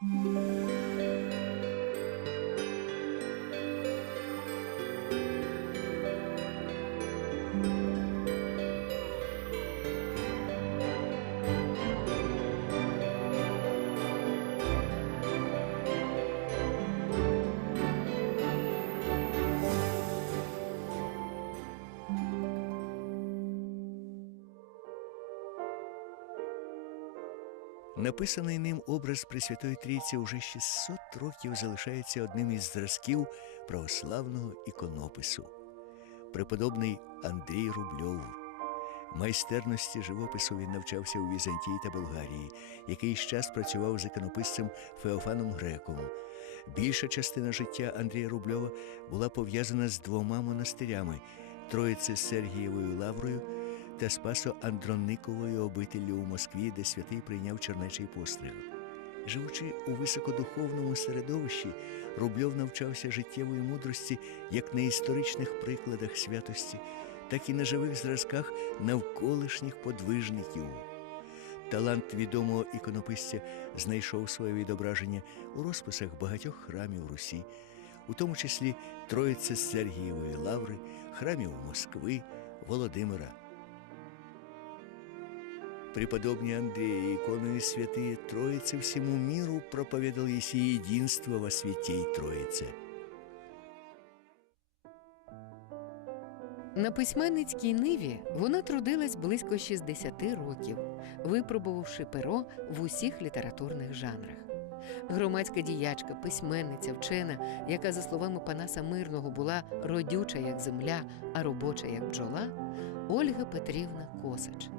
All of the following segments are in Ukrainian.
Música Написаний ним образ Пресвятої Трійці уже 600 років залишається одним із зразків православного іконопису. Преподобний Андрій Рубльов. Майстерності живопису він навчався у Візантії та Болгарії, якийсь час працював з іконописцем Феофаном Греком. Більша частина життя Андрія Рубльова була пов'язана з двома монастирями Троїце Сергієвою Лаврою та Спасо-Андрониковою обителлю у Москві, де святий прийняв чернечий постриг. Живучи у високодуховному середовищі, Рубльов навчався життєвої мудрості як на історичних прикладах святості, так і на живих зразках навколишніх подвижників. Талант відомого іконописця знайшов своє відображення у розписах багатьох храмів Русі, у тому числі Троїце Сергієвої лаври, храмів Москви, Володимира. Преподобні Андрея, иконы святые Троицы всему миру проповедал еси единство во святей Троице. На письменницькій ниві вона трудилась близько 60 років, випробувавши перо в усіх літературних жанрах. Громадська діячка, письменниця, вчена, яка, за словами Панаса Мирного, була родюча як земля, а робоча як бджола, Ольга Петрівна Косач.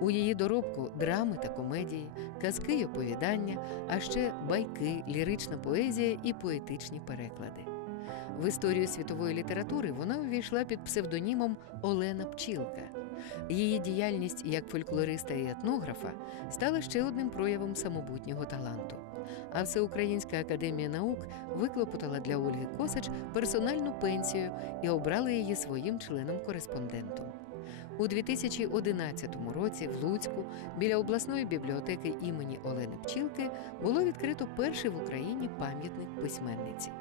У її доробку драми та комедії, казки й оповідання, а ще байки, лірична поезія і поетичні переклади. В історію світової літератури вона увійшла під псевдонімом Олена Пчілка. Її діяльність як фольклориста і етнографа стала ще одним проявом самобутнього таланту. А Всеукраїнська академія наук виклопотала для Ольги Косач персональну пенсію і обрала її своїм членом-кореспондентом. У 2011 році в Луцьку біля обласної бібліотеки імені Олени Пчілки було відкрито перший в Україні пам'ятник письменниці.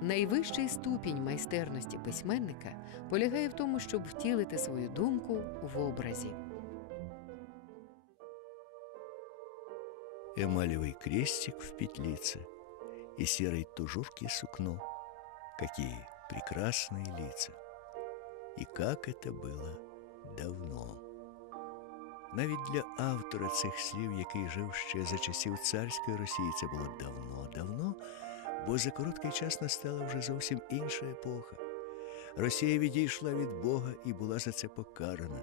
Найвищий ступінь майстерності письменника полягає в тому, щоб втілити свою думку в образі. Эмалевый крестик в петлице и серой тужурки сукно. Какие прекрасные лица! І как это було давно. Навіть для автора цих слів, який жив ще за часів царської Росії, це було давно, давно, бо за короткий час настала вже зовсім інша епоха. Росія відійшла від Бога і була за це покарана.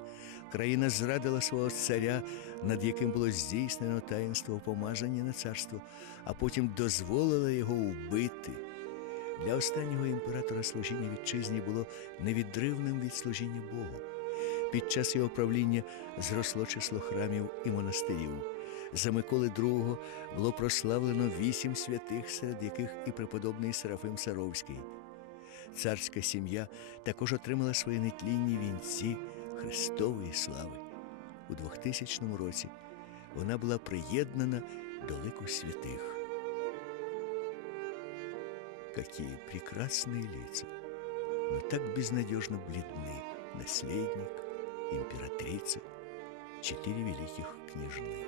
Країна зрадила свого царя, над яким було здійснено таїнство помазання на царство, а потім дозволила його убити. Для останнього імператора служіння вітчизні було невідривним від служіння Богу. Під час його правління зросло число храмів і монастирів. За Миколи II було прославлено вісім святих, серед яких і преподобний Серафим Саровський. Царська сім'я також отримала свої нетлінні вінці Христової слави. У 2000 році вона була приєднана до лику святих. Какие прекрасные лица, но так безнадежно бледны наследник, императрица, четыре великих княжны.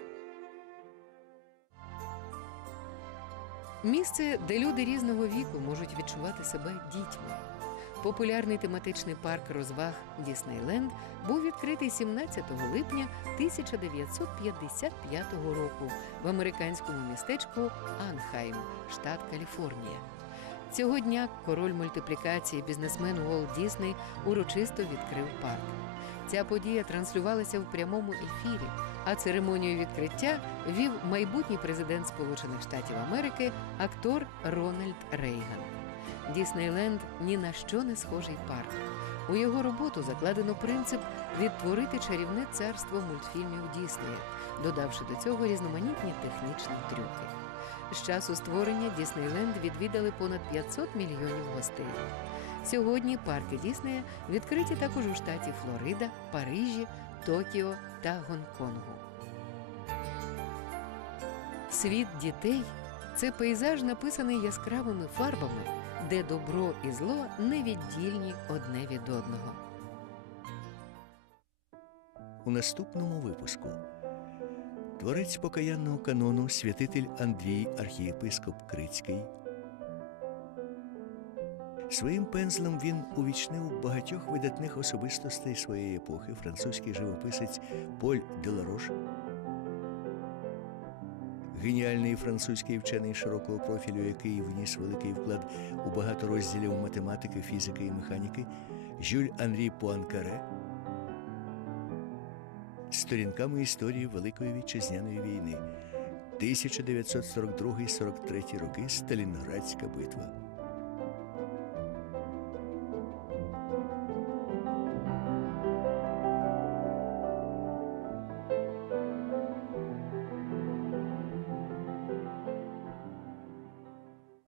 Місце, де люди різного віку можуть відчувати себе дітьми. Популярний тематичний парк розваг Діснейленд був відкритий 17 липня 1955 року в американському містечку Анхайм, штат Каліфорнія. Цього дня король мультиплікації бізнесмен Уолт Дісней урочисто відкрив парк. Ця подія транслювалася в прямому ефірі, а церемонію відкриття вів майбутній президент Сполучених Штатів Америки, актор Рональд Рейган. Діснейленд ні на що не схожий парк. У його роботу закладено принцип відтворити чарівне царство мультфільмів Діснея, додавши до цього різноманітні технічні трюки. З часу створення Діснейленд відвідали понад 500 мільйонів гостей. Сьогодні парки Діснея відкриті також у штаті Флорида, Парижі, Токіо та Гонконгу. Світ дітей це пейзаж, написаний яскравими фарбами, де добро і зло невіддільні одне від одного. У наступному випуску творець покаянного канону святитель Андрій архієпископ Крицький. Своїм пензлем він увічнив багатьох видатних особистостей своєї епохи французький живописець Поль Деларош, геніальний французький вчений широкого профілю, який вніс великий вклад у багато розділів математики, фізики і механіки, Жюль Анрі Пуанкаре, сторінками історії Великої вітчизняної війни 1942-43 роки Сталінградська битва.